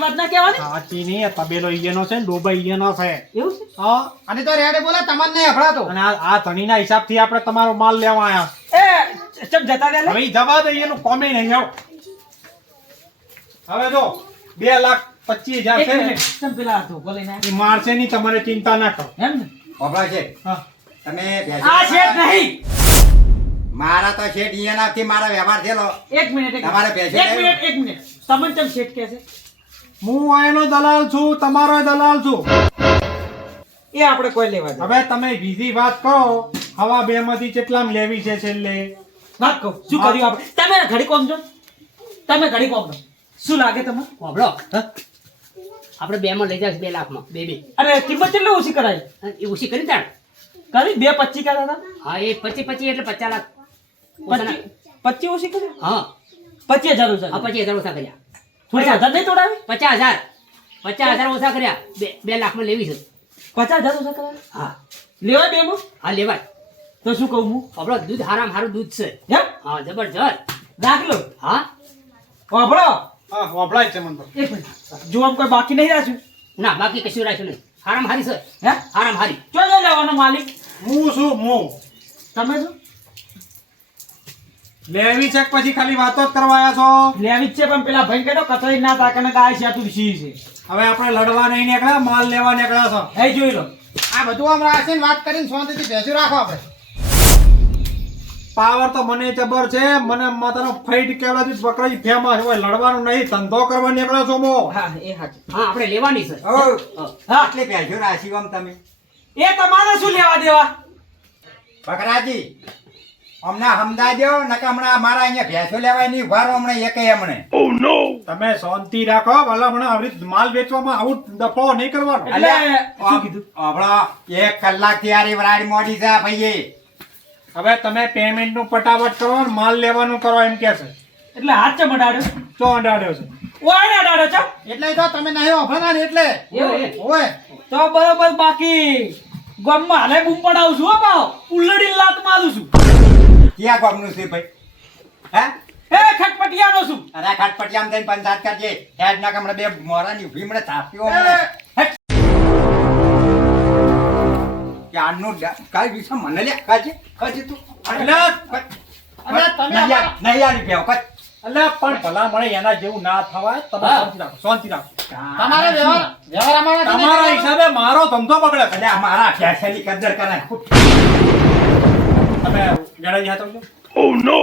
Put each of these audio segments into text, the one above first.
સાચી વાત ના કહેવાની સાચી નહીં તબેલો ઈયનો છે ને ડોબા ઈયનો છે એવું છે હા અને તો રેડે બોલે તમને નહીં હફડાતો. અને આ ધણીના હિસાબથી આપણે તમારો માલ લેવા આયા એ ચમ જતા રહ્યા હવે ઈ જવા દે એનું કોમે નહીં આવ હવે જો 2,25,000 એક છે મિનિટ ચમ પેલા ધોકો લઈને એ મારશે નહીં તમારે ચિંતા ના કરો એમ ને બાબા છે હા તમે આ શેઠ નહીં મારા તો શેઠ ઈયાનાથી મારા વ્યવહાર થયેલો. એક મિનિટ તમારે પૈસા લેવું? એક મિનિટ તમને ચમ શેઠ કહે છે હું એનો દલાલ છું તમારો દલાલ છું એ આપણે કોઈ લેવા દે હવે તમે બીજી વાત કરો હવા બે માંથી કેટલામ લેવી છે છેલ્લે વાત કહો શું કર્યું આપણે તમે ઘડી કોમ છો તમે ઘડી કોમ છો શું લાગે તમને હોભળો આપણે 2 માં લઈ જાય 2 લાખમાં બે અરે કિંમત કેટલી ઓછી કરાય એ ઓછી કરી તાણ કરી 2.25 કહેતા હતા હા એ 25 એટલે 50 લાખ 25 ઓછી કરી હા 25,000 ઓછા આ 25,000 ઓછા કર્યા 50,000 નહીં તોડાવે 50,000 ઓછા કર્યા 2 લાખમાં લેવી છે 50,000 ઓછા કરાવે હા લેવાય બે માં હા લેવાય તો શું કહું હું હોભળો દૂધ હારામ દૂધ છે એમ હા જબરજસ્ત દાખલો હા વાપરો હા વપરાય છે મને તો એક મિનિટ જો આમ કોઈ બાકી નહીં રાખ્યું ના બાકી કશું રાખ્યું નહીં હારામ હારી છે હે હારામ હારી ચો લઈ લેવાનો માલિક હું છું હું તમે શું લેવી છે કે પછી ખાલી વાતો જ કરવા આવ્યા છો લેવી જ છે પણ પેલા ભાઈ કહેતો કતરી ના તાકને ગાય છે આ તુલસી છે હવે આપણે લડવા નહીં નીકળ્યા માલ લેવા નીકળ્યા છો એ જોઈ લો આ બધું આમ રાખીને વાત કરીને શાંતિથી બેસી રાખો આપણે. પાવર તો મને જબર છે મને માતાનો ફાઈટ કેવડાથી પકડાઈ ફેમસ હોય લડવાનું નહીં ધંધો કરવા નીકળ્યો છો મો હા એ સાચું હા આપણે લેવાની છે ઓ હા. હા એટલે બેસી રાશી આમ તમે એ તમારે શું લેવા દેવા બકરાજી અમને સમજાઈ દો નકે હમણાં અમારા અહીંયા ભેંસો લેવાય નહીં ઉભા રહો હમણાં એકે હમણે. તમે શાંતિ રાખો ભલા મને આવી રીતે માલ વેચવામાં આવું દફો નહીં કરવાનો એટલે શું કીધું હમણો 1 કલાકથી આરી વરાડી મોડી છે આ ભાઈએ. હવે તમે પેમેન્ટ નું પટાવટ કરો ને માલ લેવાનું કરો એમ કે છે એટલે હાથ ચમ અડાડ્યો ચો અડાડ્યો છે ઓય ને અડાડ્યો ચમ એટલે તો તમે નહીં ઓફરના ને એટલે એવું? ઓય તો બરોબર બાકી ગામમાં હાલે બૂમ પડાવું છું હો બાવ ઉલ્લડી લાત મારું છું ક્યાં ગામનું છે ભાઈ હે એ ખટપટિયાનો છું અરે ખટપટિયામાં થઈને પંચાયત કરજે હેડ ના કમણે બે મોરાની ઉભી મને થાપ્યો ક્યારનું કઈ વિશે મને લે કાજી કાજી તું એટલે અરે તમે નહીં આલી ભેવ કચ એટલે પણ ભલા મળે એના જેવું ના થવાય તમે શાંતિ રાખો તમારે વ્યવહાર અમારા તમારા હિસાબે મારો ધંધો બગડે છે એટલે અમારા ફેસલી કદર કરાય તમે ગળાઈ જાતો છો ઓ નો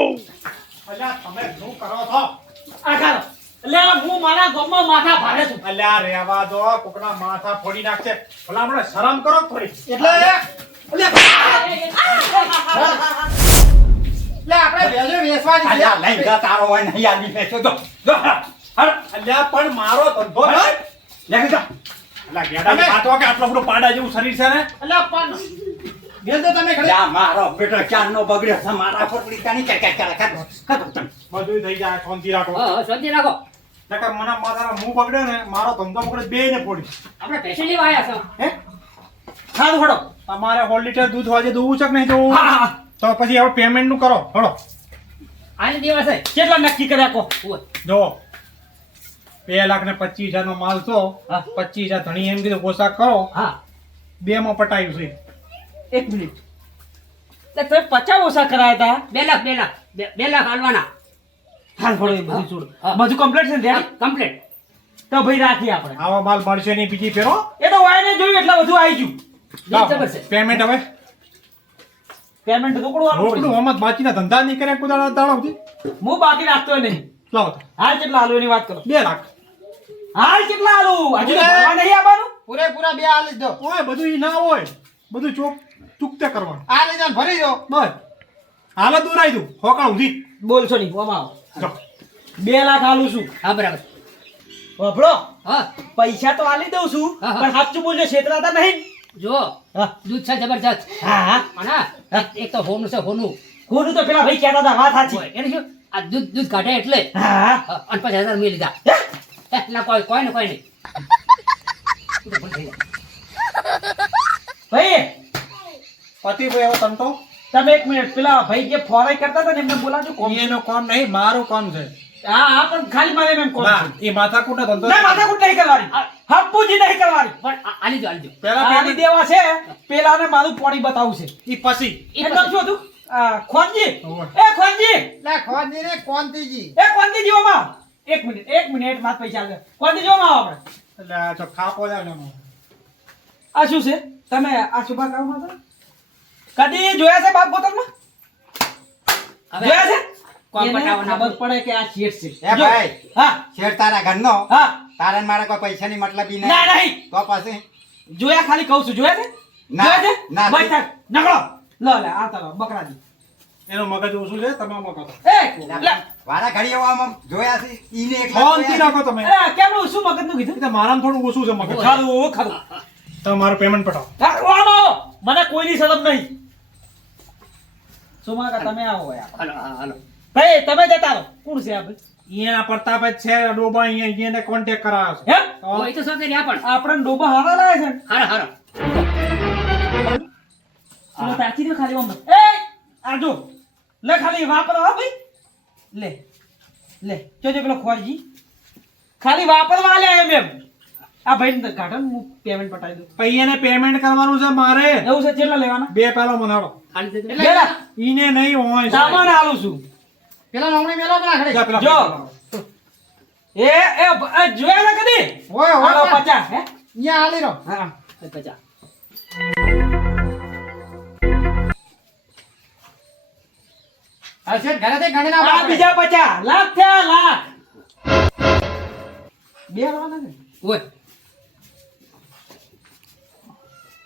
અલ્યા તમે શું કરો છો આખા એટલે હું મારા ગામમાં માથા ભારે છું અલ્યા રેવા દો કોકના માથા ફોડી નાખશે ભલા આપણે શરમ કરો થોડી એટલે આપણે વેલ્યુ વેચવાની અલ્યા લઈ જા તારો હોય નહીં આલી બેસો તો અલ્યા પણ મારો ધંધો લેખી જા અલ્યા ગેડાની વાતો કે આટલો બધો પાડા જેવું શરીર છે ને એટલે પણ વેલ તો તમે ખરી મારો બેટો ચારનો બગડ્યો છે મારા પર પડી કાની કે કરે ખાતો તમે બધું થઈ જાય શાંતિ રાખો હા શાંતિ રાખો નકર મને મારા મું બગડે ને મારો ધંધો બગડે બે ને ફોડી આપણે પૈસા લેવા આવ્યા છો હે ખાધું હડો તમારે હોલ લીટર દૂધ વાજે દોવું છે કે નહીં દોવું હા હા તો પછી હવે પેમેન્ટ નું કરો હળો આને દિવસે કેટલા નક્કી કર્યા કો ઓય જો 2,25,000 નો માલ છો હા. 25,000 ધણી એમ કીધું પોશાક કરો હા 2 માં પટાયું છે એક મિનિટ એટલે તમે 50 ઓછા કરાયા હતા 2 લાખ 2 લાખ હાલવાના હાલ ફોડો એ બધું છોડ હા. બધું કમ્પ્લીટ છે ને રેડી કમ્પ્લીટ તો ભાઈ રાખીએ આપણે આવો માલ મળશે નહીં બીજી ફેરો એ તો વાયને જોયું એટલે બધું આવી ગયું જબર છે પેમેન્ટ હવે પેમેન્ટ તો કોડવાનું રોકડું હમત બાચીના ધંધા નહીં કર્યા કુદાડા દાડાથી હું બાકી રાખતો નહીં લાવો હાલ કેટલા આલુ એની વાત કરો 2 લાખ હાલ કેટલા આલુ હજુ તો ભરવા નહીં આવવાનું પૂરેપૂરા બે આલી દો ઓય બધું ઈ ના હોય બધું ચૂકતે કરવાનું આ લઈ જાન ભરી દો બસ હાલ દૂરાઈ દઉં હોકા ઉધી બોલશો નહીં ઓમાં આવો જો 2 લાખ આલુ છું હા બરાબર વાપરો હા પૈસા તો આલી દઉં છું હા, હા. પણ સાચું બોલજો છેતરાતા નહીં જો હા દૂધ છે જબરજસ્ત હા હા અને એક તો હોનું છે હોનું ખોટું તો પેલા ભાઈ કહેતા હતા વાત સાચી હોય એને શું આ દૂધ કાઢે એટલે હા હા, અને 50,000 મેં લીધા ના કોઈ નહીં ઈ તો ભૂલ થઈ જાય. ભાઈ પતિ ભાઈ હવે તંતો તમે એક મિનિટ પેલા ભાઈ જે ફોરાઈ કરતા હતા ને એમને બોલાવજો કોમ એનું કામ નહીં મારું કામ છે હા પણ ખાલી મારે એમ કોણ ના એ માથાકૂટનો ધંધો ના માથાકૂટ નહીં કરવાની હપ્પુજી નહીં કરવાની પણ આલી જો પહેલા આલી દેવા છે પેલાને મારું પાણી બતાવું છે ઈ પછી એ નામ શું હતું ખોનજી હોવે. એ ખોનજી લે ખોજી રે કોંતીજી એ ખોનજી જીવોમાં એક મિનિટ મારા પૈસા આલે ખોનજી જીવોમાં આવો આપણે એટલે આ જો ખાપો જાય ને એમાં. આ શું છે તમે આ શુભા કામમાં છો કદી જોયા છે બાપ બોતલમાં જોયા છે કોણ એને પટાવવાના ખબર પડે કે આ શેઠ છે એ જો. ભાઈ. હા શેઠ તારા ઘરનો હા તારા ને મારા કોઈ પૈસાની મતલબ ઈ ના નહીં નહીં તો પછી જોયા ખાલી કહું છું જોયા છે ના, જોયા છે ના. બસ થાક નકળો લો લે આ તારો બકરાજી એનું મગજ ઓછું છે તમે મગજ એ લે વારા ઘડી એવો આમ જોયા છે ઈને એક શાંતિ રાખો તમે એ કેમનું શું મગજનું કીધું એટલે મારામાં થોડું ઓછું છે મગજ ખારું ખારું તમે મારું પેમેન્ટ પટાવો આવો મને કોઈની શરમ નહીં સુમાકા તમે આવો યાર હાલો હાલો ભાઈ તમે જતા રહો કોણ છે આપણે અહીંયા પ્રતાપ જ છે ડોબા અહીંયા કોન્ટેક્ટ કરાયો છે હે કોઈ તો શું કરી પણ આપણે ડોબા હારા લાયા છે ને હારો હારો લે તાકી દે ખાલી ઓમ એ આ જો લે ખાલી વાપરો હો ભાઈ લે જોજો પેલો ખોરજી ખાલી વાપરવા લે એમ એમ આ ભાઈ ને ગાઢન હું પેમેન્ટ પટાઈ દઉં પૈયાને પેમેન્ટ કરવાનું છે મારે એવું છે કેટલા લેવાના બે પેલો મનાડો હાલી દે લેલા ઈને નહીં હોય સામાન આલું છું પેલા નવણી મેલો પેલા ઘડી જા પેલા જો. પેલા. એ જોયા ના કદી ઓય હાલો ઓય 50 હે અહીંયા આલી રો હા 50 હા શેઠ ઘરેથી ગણી ના આ પાડે. બીજા 50 લાખ થયા લાખ બે લાવવાના ને ઓય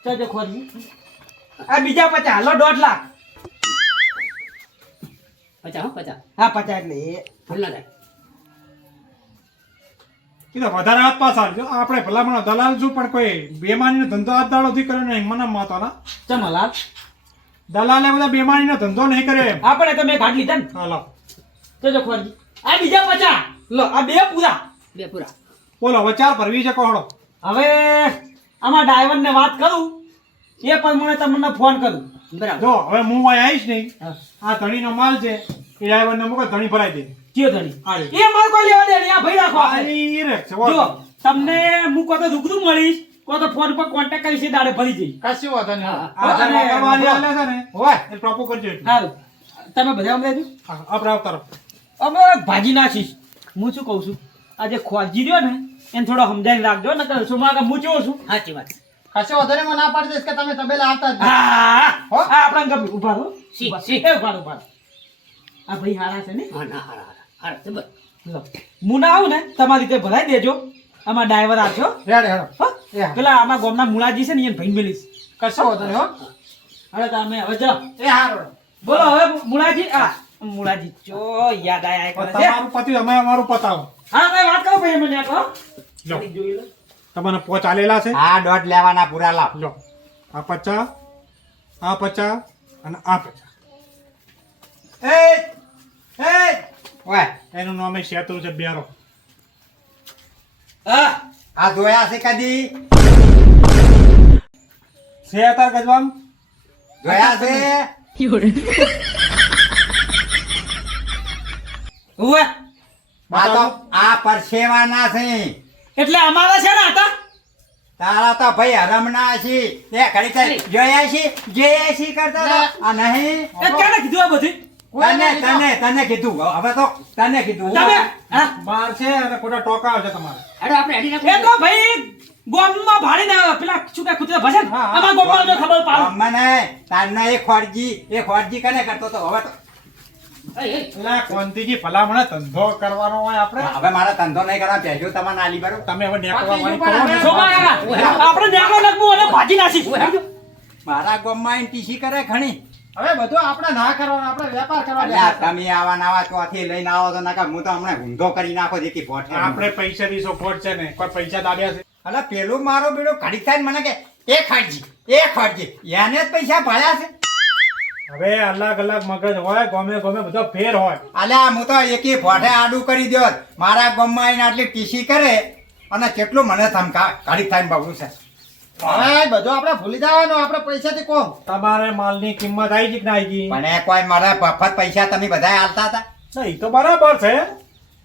ચાજો ખોરજી આ બીજા 50 લો 1.5 લાખ 50 હો 50 હા 50 એટલે એ ભૂલ ના થાય કીધું વધારે હાથ પાસ આવજો આપણે ભલામણ દલાલ છું પણ કોઈ બેમાનીનો ધંધો હાથ દાડોથી કર્યો નહીં મને માતાના ચમલાલ દલાલે બધા બેમાનીનો ધંધો નહીં કર્યો એમ આપણે તમે ગાઢ લીધા ને હાલો ચાજો ખોરજી આ બીજા 50 લો આ બે પૂરા બે પૂરા બોલો હવે ચાર ભરવી છે કોહડો હવે આમાં ડ્રાઈવર ને વાત કરું એ પ્રમાણે તમને ફોન કરું બરાબર જો હવે હું અહીં આવીશ નહીં હા આ ધણીનો માલ છે એ ડ્રાઈવરને મૂકો ધણી ભરાઈ દે કયો ધણી હારી. એ માર કોઈ લેવા દે નહીં, આ ભાઈ રાખો આપણે. હારી રે છે, જો વાહ. તમને હું કો તો રૂબરૂ મળીશ કો તો ફોન પર કોન્ટેક્ટ કરીશ એ દાડે ભરી જઈશ કશું વાંધો નહીં હા, આ જે અને વાપરવાની આલે છે ને ઓય એ પ્રોપો કરજો એટલું. સારું તમે બધા અમને દેજો હા, આપણે આવતા રહો. અમે ભાજી નાખીશ હું શું કહું છું આ જે ખોજી રહ્યો ને એને થોડો સમજાવીને રાખજો નકર સુમા કે હું કેવો છું સાચી વાત કશું વાંધો નહીં, મને ના પાડી દઈશ કે તમે તબેલા આવતા જ નહીં. હા હો? હા આપણા ગમે ઉભા રહો સી, ઉભા. સી. એ ઉભા રહો, ઉભા રહો. આ ભાઈ હારા છે ને હા ના હારા હારા હારા જબર લો હું ના આવું ને તમારી રીતે ભરાઈ દેજો આમાં ડ્રાઈવર આવશો રેડી હેડો. હો? એ હા. પેલા આમાં ગામના મુળાજી છે ને એને ભાઈ મેલીશ કશું વાંધો નહીં, હો. હવે તમે હવે જાઓ એ હારું. બોલો હવે મુળાજી આ મુળાજી ચો યાદ આયા કરે છે તમારું પતિ અમે અમારું પતાવો હા મેં વાત કરો ભાઈ મને કહો લો જોઈ લો તમને પોચ આલેલા છે આ દોઢ લેવાના પૂરા લાવ. લો આ 50 આ 50 અને આ 50 એ ઓય એનું નામ છે શેતુ છે બેરો હા આ જોયા છે કદી છે તાર ગજવામ જોયા છે ઉવે આ તો આ પરસેવાના છે એટલે અમારા છે ને હતા તારા તો ભાઈ હરમના છે એ ઘડી થાય જોયા છે કરતા હતા. આ નહીં એ કેને કીધું આ બધી તને કીધું હવે તો તને કીધું તમે હા બાર છે અને ખોટા ટોકા આવશે તમારે હેડો આપણે હેડી એ તો ભાઈ ગોમમાં ભાડીને પેલા શું કે કૂતરા ભજન હા, હા. અમાર ગોમમાં જો ખબર પાડો મને તારના એ ખોડજી કને કરતો તો હવે તો પેલા કોંતીજી ભલામણ ધંધો કરવાનો હોય આપણે હવે મારા ધંધો નહીં કરવા પહેર્યું તમારે નાલી બરોબર તમે હવે નેકળવા વાળી પાટી કરો ને. શોભા કાકા, આપણે નેકળો નકમું અને ભાજી નાખીશ મારા ગામમાં આઈને ટીસી કરે ઘણી હવે બધું આપણે ના કરવાનું, આપણે વેપાર કરવા અલ્યા, બેઠા તમે આવા નવા ચોથી લઈને આવો તો નકા હું તો હમણાં ઊંધો કરી નાખો જેથી ભોઠે આપણે પૈસા ની સપોર્ટ છે ને કોઈ પૈસા દાબ્યા છે અલા પેલું મારો બીડો ઘડી થાય ને મને કે એ ખર્ચી એને જ પૈસા ભર્યા છે હવે અલગ અલગ મગજ હોય ગમે ગમે બધો ફેર હોય અલ્યા હું તો એકી ભોઠે આડું કરી દ્યો મારા ગામમાં આવીને આટલી ટીસી કરે અને કેટલું મને ધમકા ઘડી થાય બગડું છે હવે બધું આપણે ભૂલી જવાનું, આપણે પૈસાથી કોમ. તમારે માલની કિંમત આવી ગઈ કે ના આવી ગઈ મને કોઈ મારા મફત પૈસા તમે બધા આલતા હતા ના, ઈ તો બરાબર છે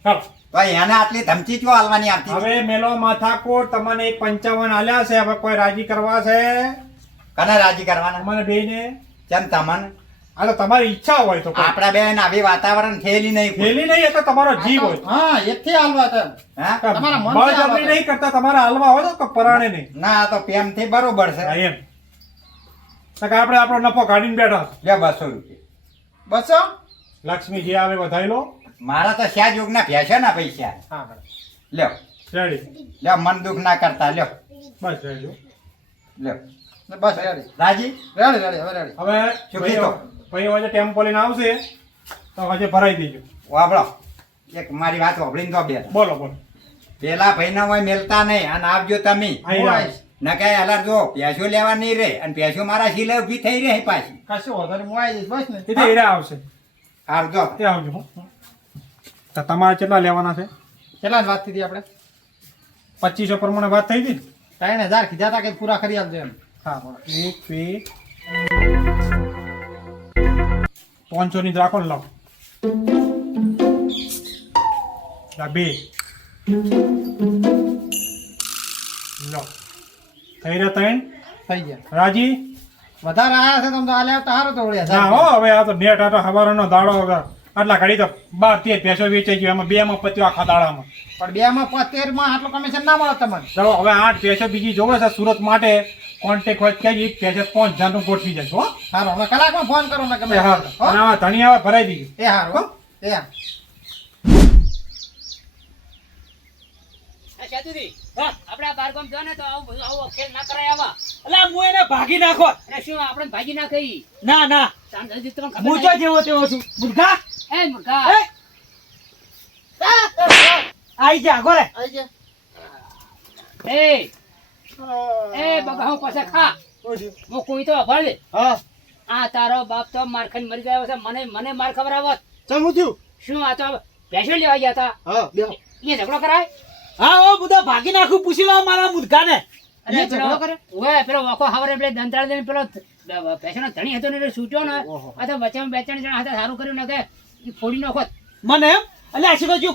ચાલો તો એને આટલી ધમકી ક્યાં હાલવાની આવતી હવે મેલો માથાકોટ તમને એક 55 આલ્યા છે. હવે કોઈ રાજી કરવા છે કને રાજી કરવાના મને બેને? કેમ તમને આ તો તમારી ઈચ્છા હોય તો કોઈ. આપડા બેન આવી વાતાવરણ થયેલી નહીં ફેલી નહીં એ તો તમારો જીવ હોય. હા એથી હાલવા તેમ હા? તમારા મનથી બળજબરી હાલવા નહીં કરતા, તમારા હાલવા હોય તો પરાણે નહીં. ના આ તો પ્રેમથી બરોબર છે. હા, એમ તો કે આપણે આપણો નફો કાઢીને બેઠા. લે 200 રૂપિયા બસો લક્ષ્મી જે આવે વધારી લો. મારા તો શ્યા યોગના ભેંસો ના પૈસા હા હા. લ્યો રેડી, લ્યો મન દુઃખ ના કરતા લ્યો બસ રેડી. લ્યો બસ રેડી રાજી રેડી રેડી હવે રેડી. હવે ચૂકી તો. ભાઈ હવે ટેમ્પો લઈને આવશે તો હજે ભરાઈ દેજો. વાપરો એક મારી વાત વાપરીને તો બે બોલો બોલો. પેલા ભાઈના હોય મેલતા નહીં અને આવજો તમે અહીં આવો. ન કહે અલર જો પૈસો લેવા નહીં રે અને પૈસો મારા સિલે ઊભી થઈ રહી પાછી કશું વાંધો નહીં, હું આવી જઈશ બસ ને. એ તો એરા આવશે. આવજો એ આવજો હો. તો તમારે કેટલા લેવાના છે? કેટલા વાત થઈ હતી આપણે? 2500 પ્રમાણે વાત થઈ હતી. 3000 કીધા હતા કે પૂરા કરી આપજો એમ. હા બોલો. 1 2 500 ની જ રાખો ને. લાવો આ 2 લો થઈ રહ્યા 3. થઈ ગયા. રાજી? વધારે આયા છે તમે તો આલ્યા તો સારું તો વળ્યા ના હો, હવે આ તો નેટ આટો હવારનો દાડો વગર આટલા ઘડી તો 12-13 પૈસો વેચાઈ ગયો. એમાં 2 માં પત્યો આખા દાડામાં. પણ 2 માં 13 માં આટલું કમિશન ના મળે તમને. ચાલો હવે 8 પૈસો બીજી જોવે છે સુરત માટે. કોન્ટેક્ટ હોય કે 1 પૈસે 5000 નું ગોઠવી જાય હો. સારું હવે કલાકમાં ફોન કરો ને ગમે એ હા, હો? અને આ ધણી આવે ભરાઈ દીધું. એ હારું હો. એ હા. આ શાંતિથી, હા, આપણે આ બાર ગામ જાઓ ને તો આવો ખેલ ના કરાય આવા. અલા હું એને ભાગી નાખો. અને શું આપણે ભાગી ના કહી ના ના, તાન જલ્દી તમને ખબર હું તો નહીં. જેવો તેવો છું. મૂર્ખા એ મૂર્ખા. એ આઈ જા ગોરે. આઈ જા. એ બગાઉ પાસે ખા. હું કોઈ તો અભાળ દે. હા આ તારો બાપ તો માર ખાઈને મરી ગયો છે. મને માર ખવડાવત. ચમ થયું? શું આ તો પૈસો લેવા ગયા હતા? હા બેહો. એ ઝઘડો કરાય? હા ઓ બધા ભાગી નાખું. પૂછી લો મારા મૂર્ખાને. અને એ ઝઘડો કરે? ઓય પેલો વાકો હવારે પેલે દંતાળ દઈને પેલો પૈસાનો ધણી હતો ને એટલે છૂટ્યો ને. ઓહો. આ તો વચ્ચેમાં બે ત્રણ જણા હતા સારું કર્યું ને કે ઈ ફોડી નાખોત. મને એમ એટલે આ શીખો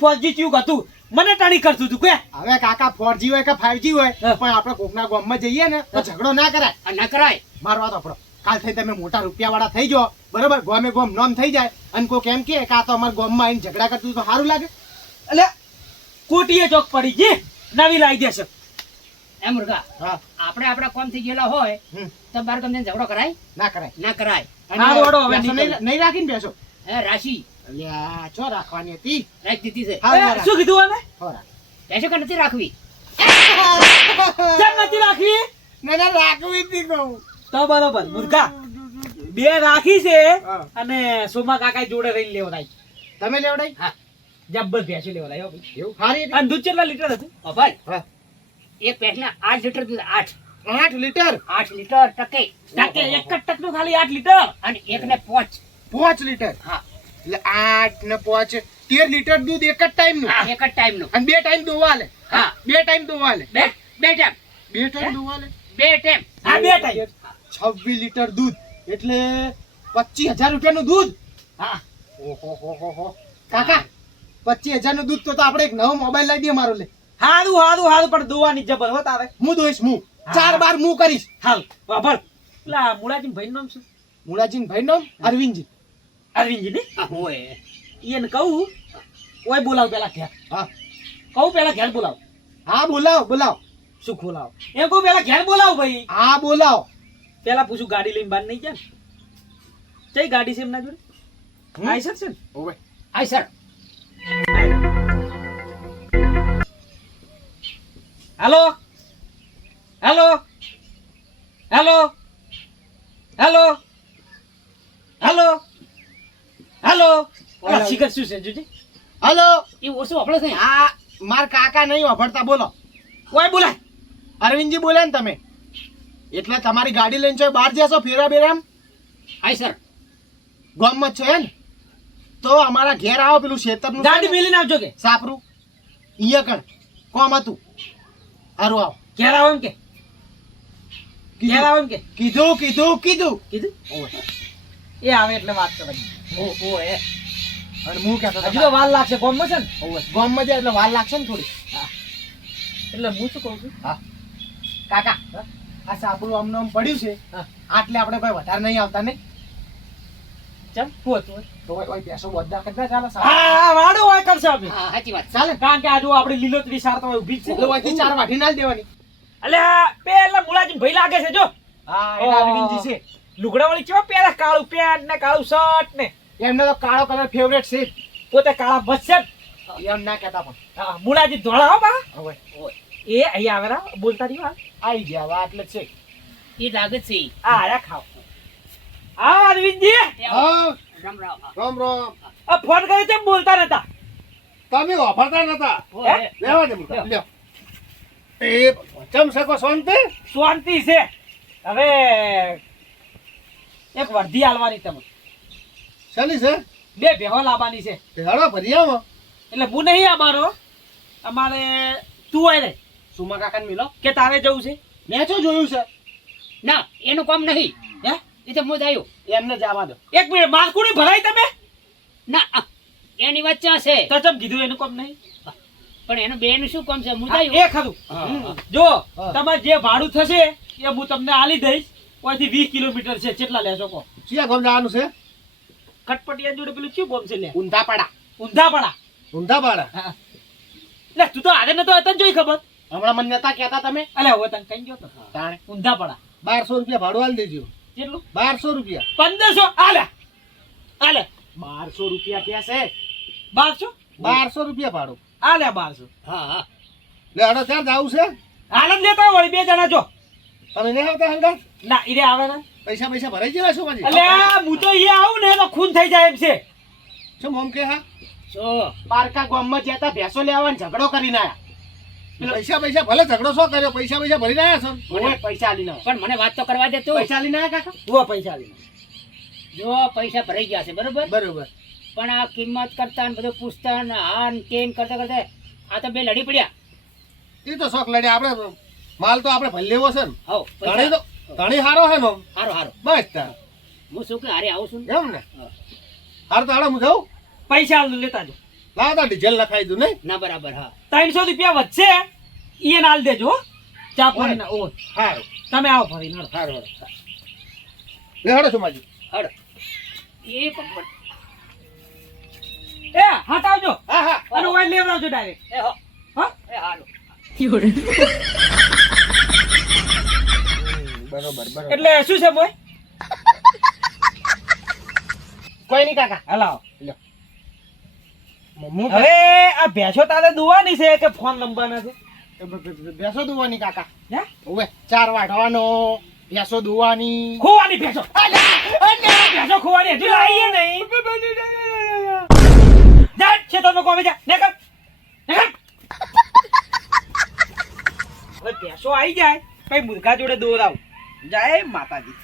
ફોરજી ચૂક હતું. મને ટાણી કરતું તું કે હવે કાકા 4G હોય કે 5G હોય હા. પણ આપણે કોકના ગામમાં જઈએ ને તો ઝઘડો ના કરાય. આ ના કરાય. મારો વાત આપણો કાલ થઈ તમે મોટા રૂપિયા વાળા થઈ જાઓ બરોબર, ગોમે ગોમ નોમ થઈ જાય અને કોક એમ કે આ તો અમારા ગામમાં આવીને ઝઘડા કરતું તો સારું લાગે. એટલે કોટીએ ચોક પડી ગઈ નવી લાવી દેશે. એમ મુર્ગા હા આપણે આપણા કોમ થઈ ગયેલા હોય હમ. તો બાર ગમે ઝઘડો કરાય? ના કરાય. ના કરાય. અને હા, વડો હવે બેસો નીકળો. નહીં રાખીને બેસો. હે રાશિ અલ્યા ચો રાખવાની હતી. રાખી દીધી છે. હા, એ, બરાબર. શું કીધું આને? હો રાખ. પૈસો કે નથી રાખવી? કેમ નથી રાખવી? ના ના રાખવી હતી કહું. તો બરોબર મૂર્ખા 2 રાખી છે હા. અને સોમા કાકા જોડે રહીને લેવડાઈ. તમે લેવડાઈ હા જબ્બર ભેંસી લેવડાઈ હો ભાઈ. એવું સારી હતી. અને દૂધ કેટલા લીટર હતું? ઓ ભાઈ હા. એક પેટના 8 લીટર દૂધ. 8 લીટર 8 લીટર ટકે. ટાકે એક જ ટકનું ખાલી 8 લીટર. અને એક ને 5. 5 લીટર હા, એટલે 8 ને 5 13 લીટર દૂધ એક જ ટાઈમ નું. એક જ ટાઈમ નું. અને 2 ટાઈમ દોવા લે. હા, 2 ટાઈમ દોવા લે. બે ટાઈમ. 2 ટાઈમ દોવા લે. 2 ટાઈમ. આ 2 ટાઈમ. 26 લીટર દૂધ એટલે 25000 રૂપિયાનું દૂધ. હા, ઓહો કાકા 25000 નું દૂધ તો આપણે એક નવો મોબાઈલ લઈ દઈએ મારો લે. હારું પણ દોવાની જબર હો તારે. હું દોઈશ હું હા. 4 બાર હું કરીશ. હાલ વાપર. પેલા મુળાજી ભાઈ નામ શું? મુળાજી ભાઈ નામ અરવિંદજી. અરવિંદજી ને આ હોય. એને કહું ઓય બોલાવ પેલા ઘેર. હા કહું પેલા ઘેર બોલાવ. હા બોલાવ. શું ખોલાવ એમ કહું પેલા ઘેર બોલાવ ભાઈ. હા બોલાવ. પેલા પૂછું ગાડી લઈને બહાર નહીં જાય કઈ ગાડી છે એમના જોડે? આઈસર છે ને? ઓવે આય sir. Hello hello hello hello hello hello ઓલા શિખર શું છે જોજે. હલો. એ ઓછું આપણે છે. હા માર કાકા નહીં વાપરતા બોલો. ઓય બોલાય. અરવિંદજી બોલે ને તમે એટલે તમારી ગાડી લઈને છો બહાર જશો ફેરા બેરામ આય સર. ગામમાં જ છો હે ને તો અમારા ઘેર આવો પેલું શેતરનું ગાડી મેલીને આવજો કે સાપરું ઈય કણ કોમ હતું હારું આવો. ઘેર આવો એમ કે ઘેર આવો એમ કે કીધું કીધું એ આવે એટલે વાત કરવાની. ઓ એ અને હું કહેતો હતો હજુ તો વાર લાગશે ગોમમાં છે ને ઓવે, ગામમાં જાય એટલે વાર લાગશે ને થોડી. એટલે હું શું કહું છું કાકા આ સાબુ આમ નામ પડ્યું છે હા. આટલે આપણે કોઈ વધારે નહીં આવતા ને ચમ શું હતું તો ઓય પેસો બધા કરતા ચાલે સાબુ. હા વાડો હોય કરશે અમે હા સાચી વાત ચાલે કારણ કે આજુ આપડી લીલોતરી સાર તો ઊભી જ છે એટલે ઓયથી 4 વાઢી ના જ દેવાની. એટલે પેલા મુલાજી ભાઈ લાગે છે જો હા એના અરવિંદજી છે લુગડા વાળી કેવા પેલા કાળું પેન્ટ ને કાળું શર્ટ ને એમને તો કાળો કલર ફેવરેટ છે જ. પોતે કાળા બસ છે જ. એમ ના કહેતા પણ હા મુલાજી ધોળા હો બા હવે એ અહીંયા આવે રા બોલતા નહીં વાત આવી ગયા હવે આટલે જ છે. એ લાગે છે આ આયા ખાવ આ અરવિંદજી હા રામ રામ રામ રામ આ ફોન કરી તેમ બોલતા નતા તમે વાપરતા નતા ઓય, લેવા દે મુકા લ્યો એ ચમ શકો શાંતિ શાંતિ છે હવે એક વર્ધી આલવાની તમે ચાલી છે બે ભેહો લાવવાની છે હેડો ભરિયામાં એટલે હું નહીં આવવાનો અમારે તું હોય ને સુમા કાકાને મિલો કે તારે જવું છે મેં શું જોયું છે ના એનું કામ નહીં હે એ તો હું જ આવ્યો એમને જવા દો. એક મિનિટ માલકુડી ભરાય તમે ના એની વચ્ચે છે તો ચમ કીધું એનું કામ નહીં પણ એનું બેનું શું કામ છે હું જ હા, આવ્યો એ ખરું હા. જો હા. તમારે જે ભાડું થશે એ હું તમને આલી દઈશ ઓયથી 20 કિલોમીટર છે કેટલા લેશો કહો ક્યાં ગામ જવાનું છે કટપટિયા જોડે પેલું કયું બોમ છે લે ઊંધાપાડા ઊંધાપડા ઊંધાપાડા હા લે તું તો આજે નતો તને જોઈ ખબર હમણાં મને નતા કહેતા તમે અલે હવે તને કઈ ગયો તો તાણે ઊંધાપડા 1200 રૂપિયા ભાડું આલી દેજો કેટલું 1200 રૂપિયા 1500 આલે આલે 1200 રૂપિયા ક્યાં છે 1200 1200 રૂપિયા ભાડું આલે 1200 હા હા લે હડો ત્યાં જાવું છે આનંદ લેતા વળી બે જણા જો તમે નહીં આવતા હંગા ના ઈરે આવે ને પૈસા પૈસા ભરાઈ ગયેલા છો માજી અલે હું તો અહીંયા આવું ને તો ખૂન થઈ જાય એમ છે શું મોમ કે હા શું પારકા ગામમાં જતા ભેંસો લેવાનો ઝઘડો કરીને આયા. પૈસા પૈસા ભલે ઝઘડો શું કર્યો પૈસા પૈસા ભરીને આવ્યા છો મને પૈસા આલીને આવો. પણ મને વાત તો કરવા દે તું પૈસા આલીને આયા કાકા તું પૈસા આલી જો પૈસા ભરાઈ ગયા છે બરોબર બરોબર પણ આ કિંમત કરતા ને બધું પૂછતા ને આ ને તે ને કરતા કરતા આ તો બે લડી પડ્યા એ તો શોખ લડે આપણે માલ તો આપણે ભલે લેવો છે ને હો ધણી તો ધણી હારો છે ને હારો હારો બસ તાર હું શું કે હારે આવું છું ને? એમ ને હાર તો હાડો હું જાઉં પૈસા લેતા જો લાવ તો ડીઝલ નખાઈ દઉં નહીં ના બરાબર હા 300 રૂપિયા વધશે ઈ નાલ દેજો હો. ચા પાણી ના ઓ હારું તમે આવો ફરી નડો હારું હારું લે હડો છું માજી હડ એ પણ એ હટાવજો હા હા અને ઓય લેવડાવજો ડાયરેક્ટ એ હો હા એ હાલો બરોબર બરોબર એટલે શું છે બોય કોઈ નહીં કાકા હલાવો હું હવે આ ભેંસો તારે દુવાની છે કે ફોન નંબર છે ભેંસો દુવાની કાકા હે ઓવે 4 વાઢવાનો ભેંસો દુવાની ખોવાની ભેંસો ભેંસો ખોવાની હજુ લાવીએ નહીં જા છે તમે કોમે જા નીકળ નીકળ હવે ભેંસો આવી જાય કઈ મુર્ગા જોડે દોરાવ જય માતાજી